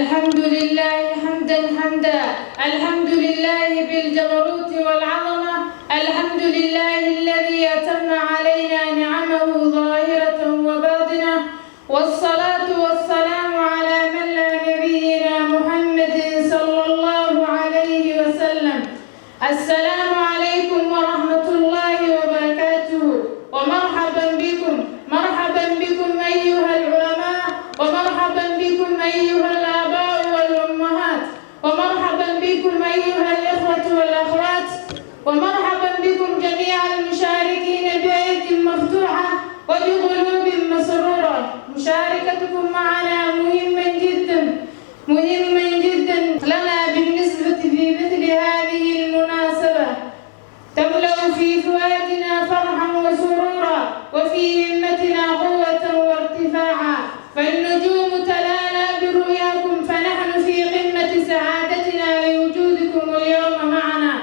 الحمد لله حمدا حمدا، الحمد لله بالجبروت والعظمة، الحمد لله الذي أتم علينا نعمه ظاهرة وباطنة، والصلاة والسلام على من لا نبينا محمد صلى الله عليه وسلم. السلام عليكم ورحمة الله وبركاته، ومرحبا بكم، مرحبا بكم أيها العلماء، ومرحبا بكم أيها الآباء والأمهات، ومرحبا بكم أيها الإخوة والأخوات، ومرحبا بكم جميع المشاركين بيد مفتوحة وبقلوب مسرورة. مشاركتكم معنا مهما جدا لنا بالنسبة في مثل هذه المناسبة، تملأ في فؤادنا فرحا وسرورا، وفي همتنا قوة وارتفاعا، فالنجوم تلانا برؤياكم، فنحن في قمة سعادتنا لوجودكم اليوم معنا.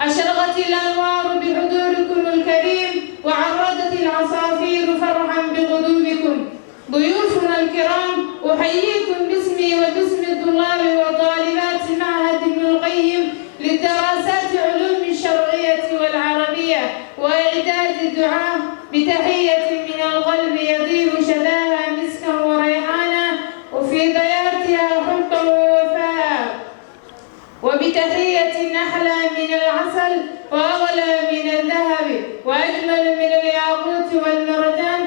أشرقت الأنوار بحضوركم الكريم، وعرضت العصافير فرحا بقدومكم. ضيوفنا الكرام، أحييكم باسمي وباسم الطلاب وطالبات معهد ابن القيم للدراسات علوم الشرعية والعربية وإعداد الدعاة بتحية من القلب يطيب شذاها مسكا وريحانا، وفي ضياتها حبا ووفاء، وبتحية أحلى من العسل وأغلى من الذهب وأجمل من الياقوت والمرجان.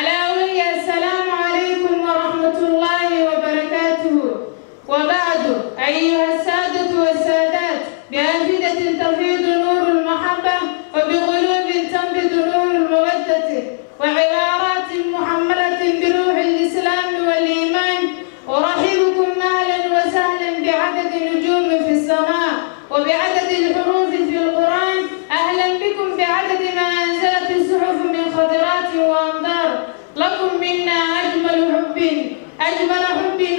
ألا وهي السلام عليكم ورحمة الله وبركاته. وبعد، أيها السادة والسادات، بأفئدة تفيض نور المحبة، وبقلوب تنبت نور المودة، وعبارات محملة بروح الإسلام والإيمان، أرحبكم أهلا وسهلا بعدد النجوم في السماء وبعدد الحروف في القرآن. أهلا بكم بعدد ما أنزلت الصحف من خضرات وأمطار. لكم منا أجمل حب،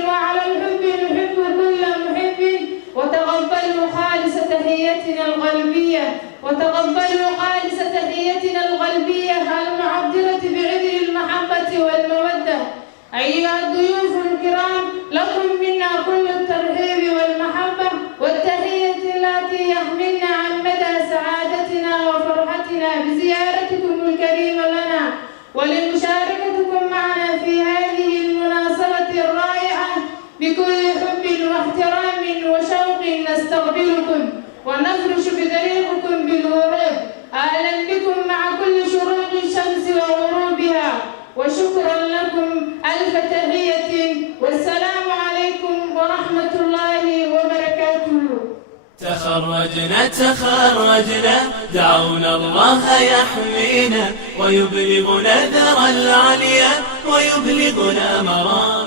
وعلى الحب نحب كل محب. وتقبلوا خالص تحيتنا القلبية المعبرة بعذر المحبة والمودة. أيها الضيوف الكرام، لكم منا كل الترحيب والمحبة والتحية التي يحملنا عن مدى سعادتنا وفرحتنا بزيارتكم الكريمة لنا ولمشاركتكم معنا في هذه المناسبة الرائعة. بكل حب واحترام وشوق نستقبلكم ونفرش بطريقكم بالورود. أهلا بكم مع كل شروق الشمس وغروبها، وشكرا لكم ألف تحية، والسلام عليكم ورحمة الله وبركاته. تخرجنا دعونا الله يحمينا، ويبلغنا ذرى العليا، ويبلغنا مرام